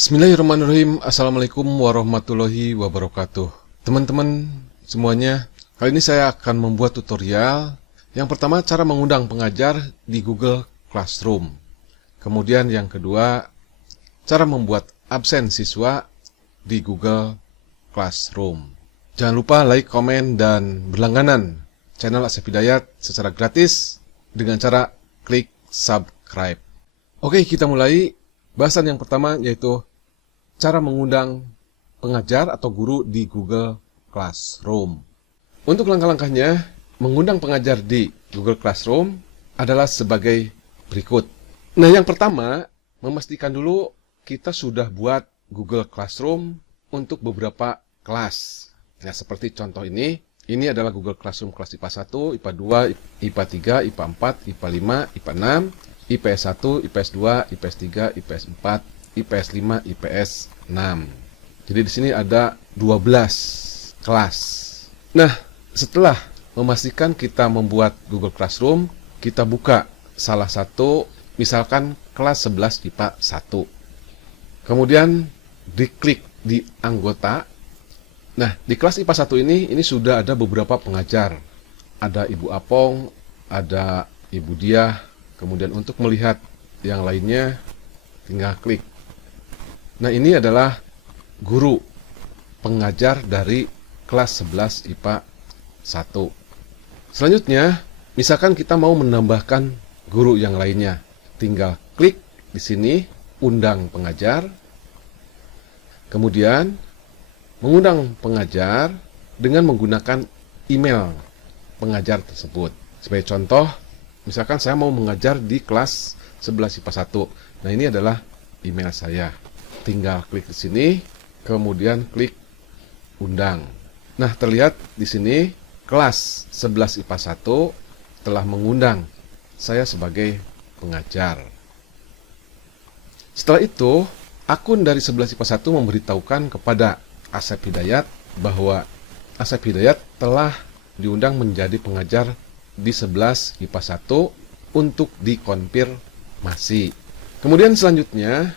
Bismillahirrahmanirrahim. Assalamualaikum warahmatullahi wabarakatuh. Teman-teman semuanya, kali ini saya akan membuat tutorial. Yang pertama, cara mengundang pengajar di Google Classroom. Kemudian yang kedua, cara membuat absen siswa di Google Classroom. Jangan lupa like, komen, dan berlangganan channel Asep Hidayat secara gratis dengan cara klik subscribe. Oke, kita mulai. Bahasan yang pertama yaitu cara mengundang pengajar atau guru di Google Classroom. Untuk langkah-langkahnya, mengundang pengajar di Google Classroom adalah sebagai berikut. Nah, yang pertama, memastikan dulu kita sudah buat Google Classroom untuk beberapa kelas. Nah, seperti contoh ini adalah Google Classroom kelas IPA 1, IPA 2, IPA 3, IPA 4, IPA 5, IPA 6, IPS 1, IPS 2, IPS 3, IPS 4, IPS 5, IPS 6. Jadi di sini ada 12 kelas. Nah, setelah memastikan kita membuat Google Classroom, kita buka salah satu, misalkan kelas 11 IPA 1. Kemudian diklik di anggota. Nah, di kelas IPA 1 ini sudah ada beberapa pengajar. Ada Ibu Apong, ada Ibu Diah. Kemudian untuk melihat yang lainnya, tinggal klik. Nah, ini adalah guru pengajar dari kelas 11 IPA 1. Selanjutnya, misalkan kita mau menambahkan guru yang lainnya. Tinggal klik di sini, undang pengajar. Kemudian, mengundang pengajar dengan menggunakan email pengajar tersebut. Sebagai contoh, misalkan saya mau mengajar di kelas 11 IPA 1. Nah, ini adalah email saya. Tinggal klik di sini, kemudian klik undang. Nah, terlihat di sini kelas 11 IPA 1 telah mengundang saya sebagai pengajar. Setelah itu, akun dari 11 IPA 1 memberitahukan kepada Asep Hidayat bahwa Asep Hidayat telah diundang menjadi pengajar di 11 IPA 1 untuk dikonfirmasi. Kemudian selanjutnya,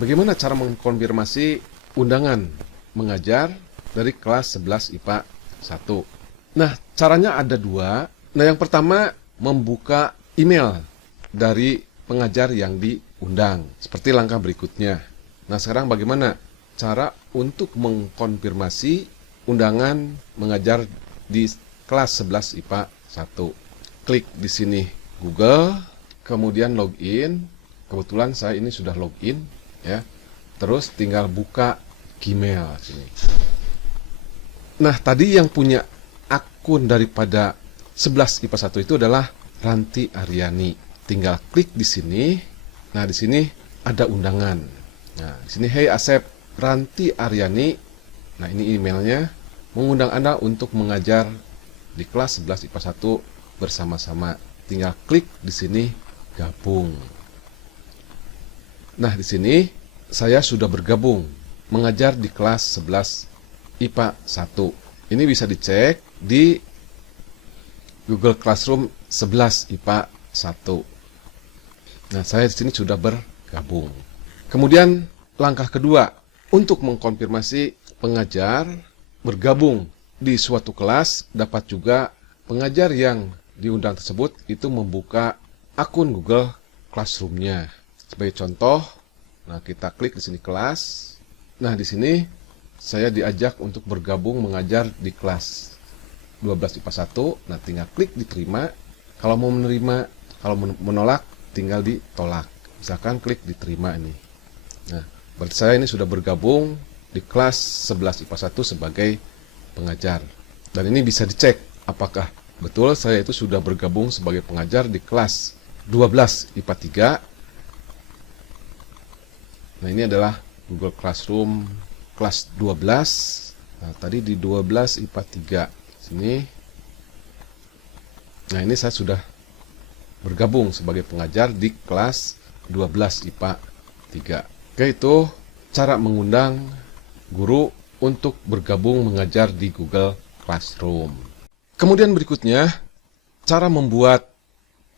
bagaimana cara mengkonfirmasi undangan mengajar dari kelas 11 IPA 1? Nah, caranya ada dua. Nah, yang pertama, membuka email dari pengajar yang diundang. Seperti langkah berikutnya. Nah, sekarang bagaimana cara untuk mengkonfirmasi undangan mengajar di kelas 11 IPA 1? Klik di sini Google, kemudian login. Kebetulan saya ini sudah login, ya. Terus tinggal buka Gmail sini. Nah, tadi yang punya akun daripada 11 IPA 1 itu adalah Ranti Aryani. Tinggal klik di sini. Nah, di sini ada undangan. Nah, di sini, hey Asep, Ranti Aryani. Nah, ini emailnya, mengundang Anda untuk mengajar di kelas 11 IPA 1 bersama-sama. Tinggal klik di sini gabung. Nah, di sini saya sudah bergabung mengajar di kelas 11 IPA 1. Ini bisa dicek di Google Classroom 11 IPA 1. Nah, saya di sini sudah bergabung. Kemudian langkah kedua, untuk mengkonfirmasi pengajar bergabung di suatu kelas, dapat juga pengajar yang diundang tersebut itu membuka akun Google Classroom-nya. Sebagai contoh, nah kita klik di sini kelas. Nah, di sini saya diajak untuk bergabung mengajar di kelas 12 IPA 1. Nah, tinggal klik diterima. Kalau mau menerima, kalau menolak, tinggal ditolak. Misalkan klik diterima ini. Nah, berarti saya ini sudah bergabung di kelas 11 IPA 1 sebagai pengajar. Dan ini bisa dicek apakah betul saya itu sudah bergabung sebagai pengajar di kelas 12 IPA 3. Nah, ini adalah Google Classroom kelas 12. Nah, tadi di 12 IPA 3 sini. Nah, ini saya sudah bergabung sebagai pengajar di kelas 12 IPA 3. Oke, itu cara mengundang guru untuk bergabung mengajar di Google Classroom. Kemudian berikutnya, cara membuat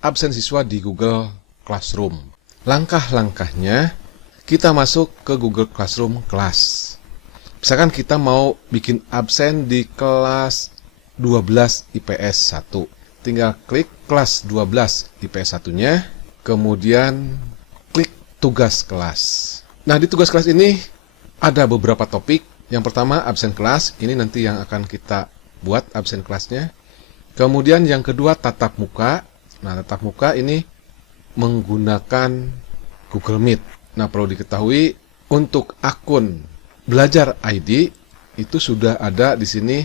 absen siswa di Google Classroom. Langkah-langkahnya, kita masuk ke Google Classroom kelas. Misalkan kita mau bikin absen di kelas 12 IPS 1. Tinggal klik kelas 12 IPS 1-nya, kemudian klik tugas kelas. Nah, di tugas kelas ini ada beberapa topik. Yang pertama, absen kelas. Ini nanti yang akan kita buat absen kelasnya. Kemudian yang kedua, tatap muka. Nah, tatap muka ini menggunakan Google Meet. Nah, perlu diketahui untuk akun Belajar ID itu sudah ada di sini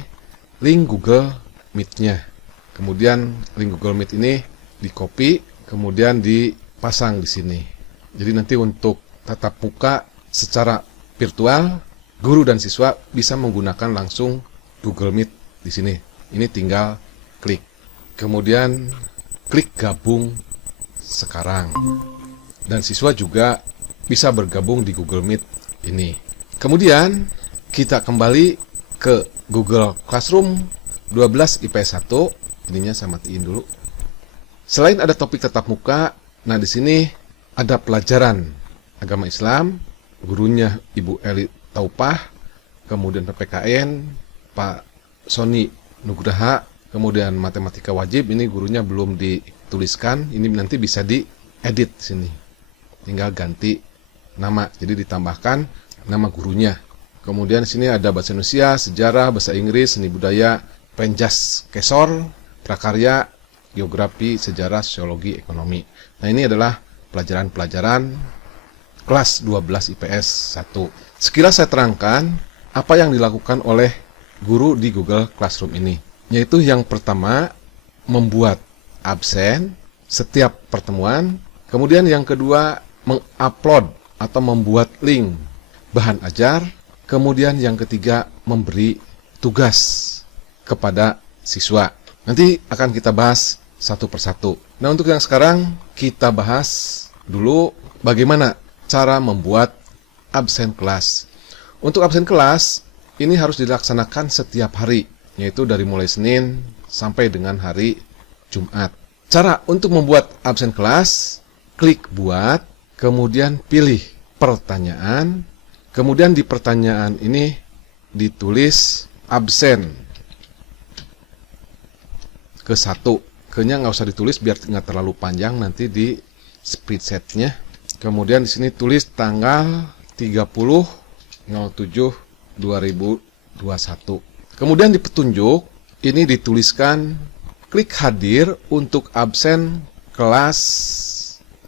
link Google Meet-nya. Kemudian link Google Meet ini di-copy, kemudian dipasang di sini. Jadi nanti untuk tatap muka secara virtual, guru dan siswa bisa menggunakan langsung Google Meet di sini. Ini tinggal klik. Kemudian klik gabung sekarang. Dan siswa juga bisa bergabung di Google Meet ini. Kemudian kita kembali ke Google Classroom 12 IPS 1. Ininya saya matiin dulu. Selain ada topik tatap muka, nah di sini ada pelajaran agama Islam, gurunya Ibu Eli Taupah, kemudian PPKN Pak Sony Nugraha, kemudian matematika wajib, ini gurunya belum dituliskan, ini nanti bisa diedit sini. Tinggal ganti nama, jadi ditambahkan nama gurunya. Kemudian di sini ada bahasa Indonesia, sejarah, bahasa Inggris, seni budaya, penjas kesor, prakarya, geografi, sejarah, sosiologi, ekonomi. Nah, ini adalah pelajaran-pelajaran kelas 12 IPS 1. Sekilas saya terangkan apa yang dilakukan oleh guru di Google Classroom ini. Yaitu yang pertama, membuat absen setiap pertemuan. Kemudian yang kedua, mengupload atau membuat link bahan ajar. Kemudian yang ketiga, memberi tugas kepada siswa. Nanti akan kita bahas satu persatu. Nah, untuk yang sekarang kita bahas dulu bagaimana cara membuat absen kelas. Untuk absen kelas, ini harus dilaksanakan setiap hari, yaitu dari mulai Senin sampai dengan hari Jumat. Cara untuk membuat absen kelas, klik buat, kemudian pilih pertanyaan, kemudian di pertanyaan ini ditulis absen ke-1. Ke-nya nggak usah ditulis biar nggak terlalu panjang, nanti di spreadsheet-nya. Kemudian di sini tulis tanggal 30/07/2021. Kemudian di petunjuk ini dituliskan klik hadir untuk absen kelas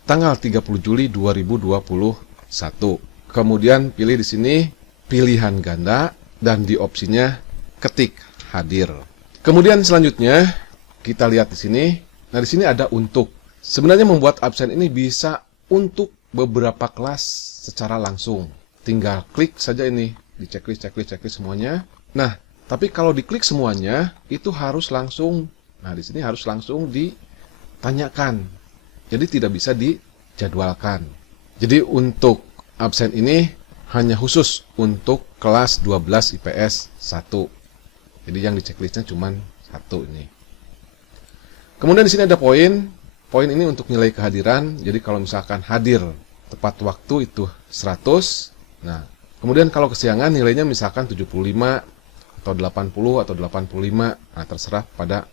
tanggal 30 Juli 2021. Kemudian pilih di sini pilihan ganda dan di opsinya ketik hadir. Kemudian selanjutnya kita lihat di sini. Nah, di sini ada untuk. Sebenarnya membuat absen ini bisa untuk beberapa kelas secara langsung. Tinggal klik saja ini di checklist semuanya. Nah, tapi kalau diklik semuanya itu harus langsung. Nah, di sini harus langsung ditanyakan. Jadi tidak bisa dijadwalkan. Jadi untuk absen ini hanya khusus untuk kelas 12 IPS 1. Jadi yang di checklistnya cuma 1 ini. Kemudian di sini ada poin. Poin ini untuk nilai kehadiran. Jadi kalau misalkan hadir tepat waktu itu 100. Nah, kemudian kalau kesiangan nilainya misalkan 75 atau 80 atau 85. Nah, terserah pada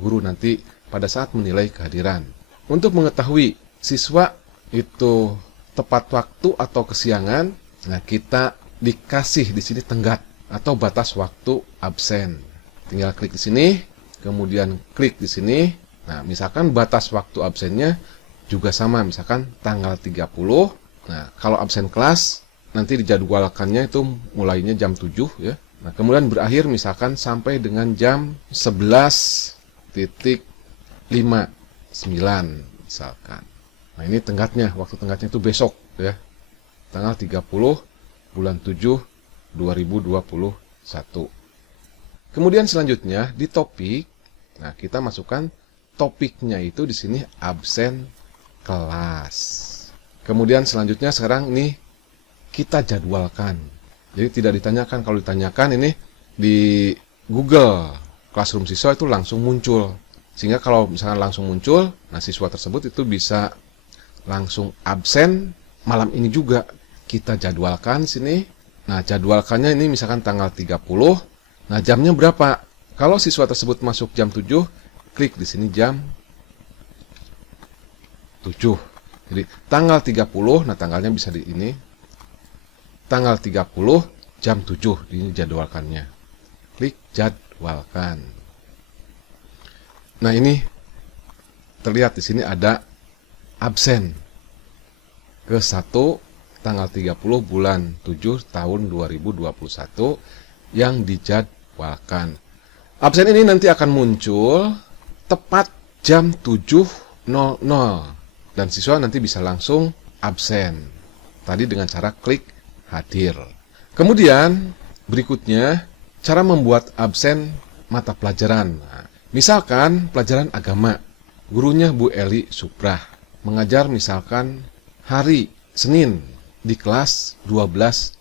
guru nanti pada saat menilai kehadiran. Untuk mengetahui siswa itu tepat waktu atau kesiangan, nah kita dikasih di sini tenggat atau batas waktu absen. Tinggal klik di sini, kemudian klik di sini. Nah, misalkan batas waktu absennya juga sama, misalkan tanggal 30. Nah, kalau absen kelas nanti dijadwalkannya itu mulainya jam 7 ya. Nah, kemudian berakhir misalkan sampai dengan jam 11:59 misalkan. Nah, ini tenggatnya, waktu tenggatnya itu besok ya. Tanggal 30 bulan 7 2021. Kemudian selanjutnya di topik, nah kita masukkan topiknya itu di sini absen kelas. Kemudian selanjutnya sekarang ini kita jadwalkan. Jadi tidak ditanyakan, kalau ditanyakan ini di Google Classroom siswa itu langsung muncul. Sehingga kalau misalkan langsung muncul, nah siswa tersebut itu bisa langsung absen malam ini juga. kita jadwalkan sini. Nah, jadwalkannya ini misalkan tanggal 30. Nah, jamnya berapa? Kalau siswa tersebut masuk jam 7, klik di sini jam 7. Jadi, tanggal 30, nah tanggalnya bisa di ini. Tanggal 30, jam 7, ini jadwalkannya. Klik jadwalkan. Nah, ini terlihat di sini ada absen ke-1 tanggal 30 bulan 7 tahun 2021 yang dijadwalkan. Absen ini nanti akan muncul tepat jam 7.00 dan siswa nanti bisa langsung absen. Tadi dengan cara klik hadir. Kemudian berikutnya cara membuat absen mata pelajaran. Nah, misalkan pelajaran agama, gurunya Bu Eli Suprah mengajar misalkan hari Senin di kelas 12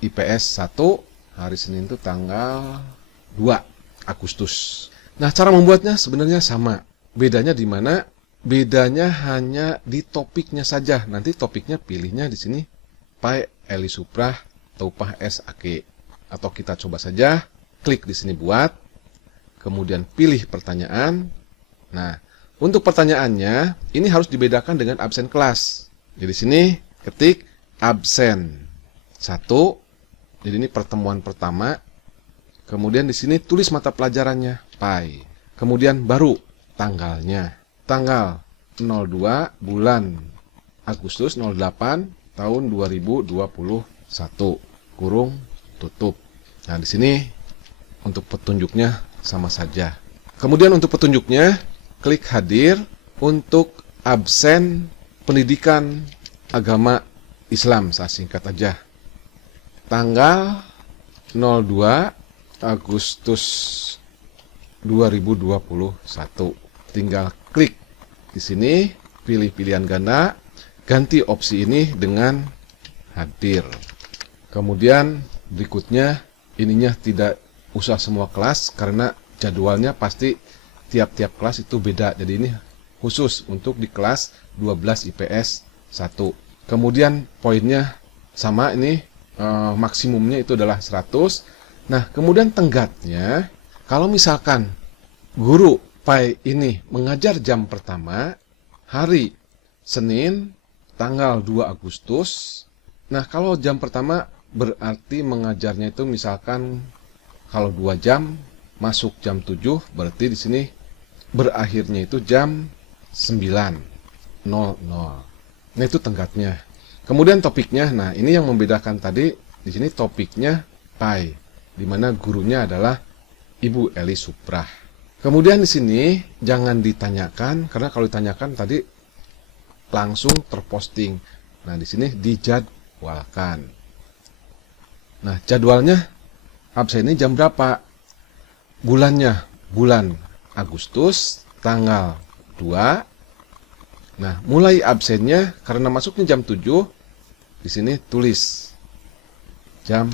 IPS 1, hari Senin itu tanggal 2 Agustus. Nah, cara membuatnya sebenarnya sama. Bedanya di mana? Bedanya hanya di topiknya saja. Nanti topiknya pilihnya di sini Pak Eli Suprah atau Pak SAK. Atau kita coba saja klik di sini buat, kemudian pilih pertanyaan. Nah, untuk pertanyaannya ini harus dibedakan dengan absen kelas. Jadi sini ketik absen 1. Jadi ini pertemuan pertama. Kemudian di sini tulis mata pelajarannya, PAI. Kemudian baru tanggalnya. Tanggal 02 bulan Agustus 08 tahun 2021. Kurung tutup. Nah, di sini untuk petunjuknya sama saja. Kemudian untuk petunjuknya klik hadir untuk absen pendidikan agama Islam, saya singkat aja. Tanggal 02 Agustus 2021. Tinggal klik di sini, pilih pilihan ganda, ganti opsi ini dengan hadir. Kemudian berikutnya ininya tidak usah semua kelas karena jadwalnya pasti tiap-tiap kelas itu beda. Jadi ini khusus untuk di kelas 12 IPS 1. Kemudian poinnya sama ini, maksimumnya itu adalah 100. Nah, kemudian tenggatnya, kalau misalkan guru PAI ini mengajar jam pertama, hari Senin, tanggal 2 Agustus. Nah, kalau jam pertama berarti mengajarnya itu misalkan kalau 2 jam, masuk jam 7, berarti di sini berakhirnya itu jam 9.00. Nah, itu tenggatnya. Kemudian topiknya, nah ini yang membedakan tadi, di sini topiknya PAI, di mana gurunya adalah Ibu Eli Suprah. Kemudian di sini jangan ditanyakan, karena kalau ditanyakan tadi langsung terposting. Nah, di sini dijadwalkan. Nah, jadwalnya absen ini jam berapa? Bulannya, bulan Agustus, tanggal 2. Nah, mulai absennya karena masuknya jam 7, di sini tulis jam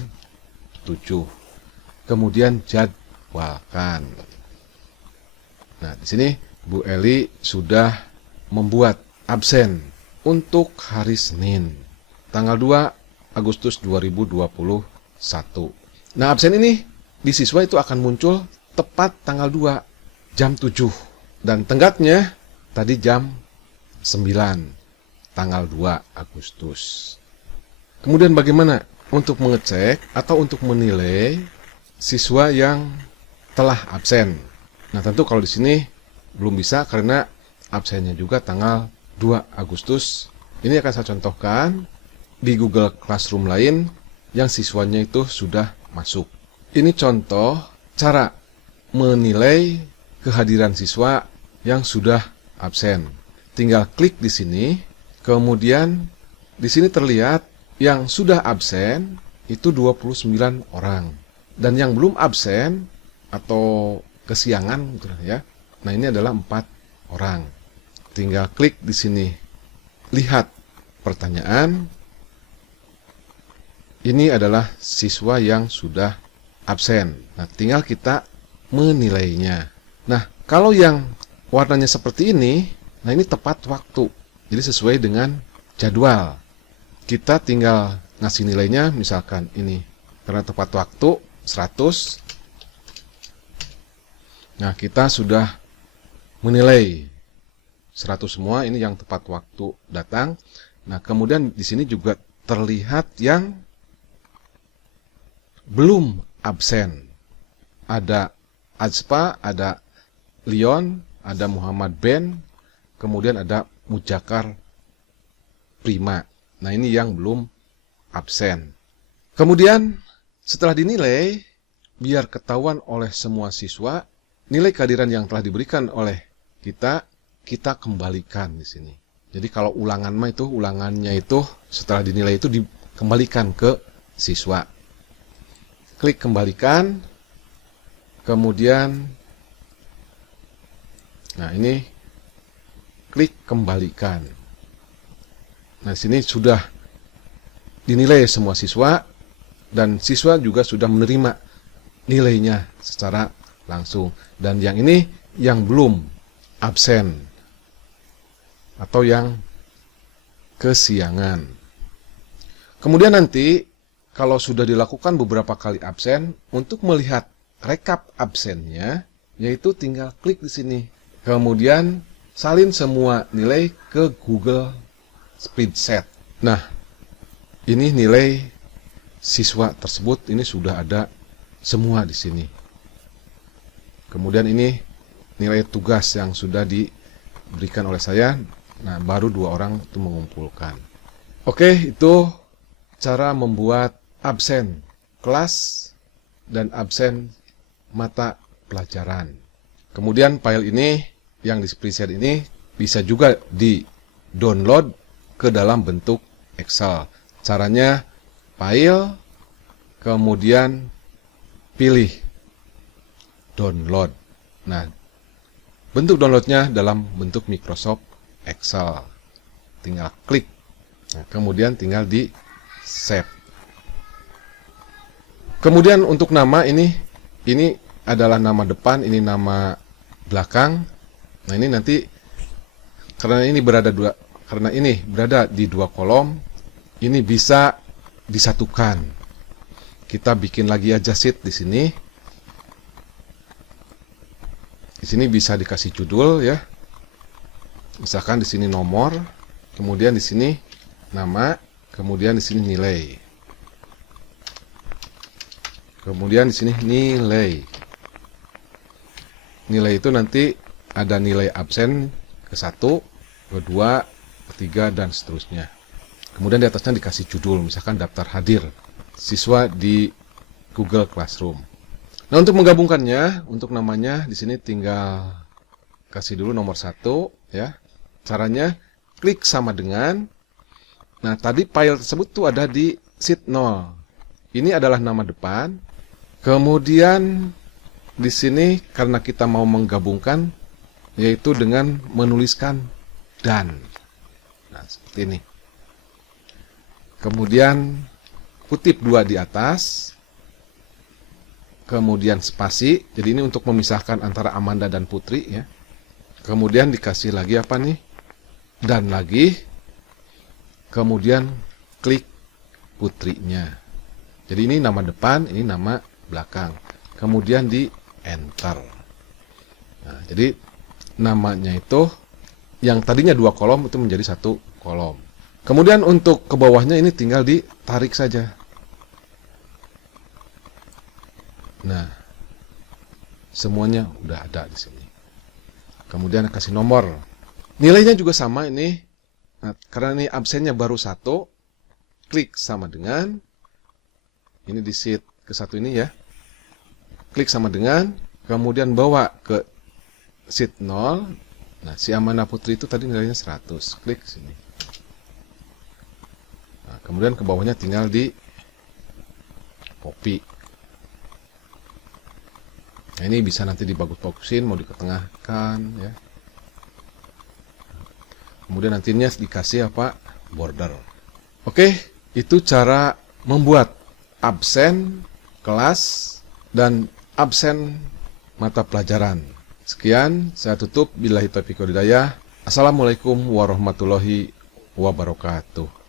7. Kemudian jadwalkan. Nah, di sini Bu Eli sudah membuat absen untuk hari Senin, tanggal 2 Agustus 2021. Nah, absen ini di siswa itu akan muncul tepat tanggal 2, jam 7. Dan tenggatnya tadi jam 9, tanggal 2 Agustus. Kemudian bagaimana untuk mengecek atau untuk menilai siswa yang telah absen? Nah, tentu kalau di sini belum bisa karena absennya juga tanggal 2 Agustus. Ini akan saya contohkan di Google Classroom lain yang siswanya itu sudah masuk. Ini contoh cara menilai kehadiran siswa yang sudah absen. Tinggal klik di sini, kemudian di sini terlihat yang sudah absen itu 29 orang. Dan yang belum absen atau kesiangan gitu ya. Nah, ini adalah 4 orang. Tinggal klik di sini. Lihat pertanyaan. Ini adalah siswa yang sudah absen. Nah, tinggal kita menilainya. Nah, kalau yang warnanya seperti ini, nah ini tepat waktu. Jadi sesuai dengan jadwal. Kita tinggal ngasih nilainya, misalkan ini karena tepat waktu 100. Nah, kita sudah menilai 100 semua, ini yang tepat waktu datang. Nah, kemudian di sini juga terlihat yang belum absen. Ada Azpa, ada Leon, ada Muhammad Ben, kemudian ada Mujakar Prima. Nah, ini yang belum absen. Kemudian setelah dinilai, biar ketahuan oleh semua siswa, nilai kehadiran yang telah diberikan oleh kita kembalikan di sini. Jadi kalau ulangan mah itu, ulangannya itu setelah dinilai itu dikembalikan ke siswa. Klik kembalikan, kemudian, nah ini klik kembalikan. Nah, di sini sudah dinilai semua siswa, dan siswa juga sudah menerima nilainya secara langsung. Dan yang ini yang belum absen atau yang kesiangan. Kemudian nanti kalau sudah dilakukan beberapa kali absen, untuk melihat rekap absennya, yaitu tinggal klik di sini. Kemudian salin semua nilai ke Google Spreadsheet. Nah, ini nilai siswa tersebut ini sudah ada semua di sini. Kemudian ini nilai tugas yang sudah diberikan oleh saya. Nah, baru 2 orang itu mengumpulkan. Oke, itu cara membuat absen kelas dan absen mata pelajaran. Kemudian file ini yang di spreadsheet ini bisa juga di-download ke dalam bentuk Excel. Caranya file, kemudian pilih download. Nah, bentuk downloadnya dalam bentuk Microsoft Excel. Tinggal klik. Nah, kemudian tinggal di save. Kemudian untuk nama ini adalah nama depan, ini nama belakang. Nah, ini nanti karena ini berada di 2 kolom, ini bisa disatukan. Kita bikin lagi aja sheet di sini. Di sini bisa dikasih judul ya. Misalkan di sini nomor, kemudian di sini nama, kemudian di sini nilai. Kemudian di sini nilai. Nilai itu nanti ada nilai absen ke-1, ke-2, ke-3 dan seterusnya. Kemudian di atasnya dikasih judul, misalkan daftar hadir siswa di Google Classroom. Nah, untuk menggabungkannya, untuk namanya di sini tinggal kasih dulu nomor 1 ya. Caranya klik sama dengan, nah tadi file tersebut tuh ada di sheet 0. Ini adalah nama depan. Kemudian di sini karena kita mau menggabungkan, yaitu dengan menuliskan dan. Nah, seperti ini. Kemudian kutip 2 di atas. Kemudian spasi. Jadi ini untuk memisahkan antara Amanda dan Putri ya. Kemudian dikasih lagi apa nih? Dan lagi. Kemudian klik putrinya. Jadi ini nama depan, ini nama belakang. Kemudian di enter. Nah, jadi namanya itu yang tadinya 2 kolom itu menjadi 1 kolom. Kemudian untuk ke bawahnya ini tinggal ditarik saja. Nah, semuanya udah ada di sini. Kemudian kasih nomor. Nilainya juga sama ini. Nah, karena ini absennya baru 1, klik sama dengan. Ini di sheet ke-1 ini ya. Klik sama dengan, kemudian bawa ke sheet 0. Nah, si Amanda Putri itu tadi nilainya 100. Klik sini. Nah, kemudian ke bawahnya tinggal di copy. Nah, ini bisa nanti dibagus-bagusin, mau diketengahkan ya. Kemudian nantinya dikasih apa? Border. Oke, itu cara membuat absen kelas dan absen mata pelajaran. Sekian, saya tutup. Billahi taufiq wal hidayah. Assalamualaikum warahmatullahi wabarakatuh.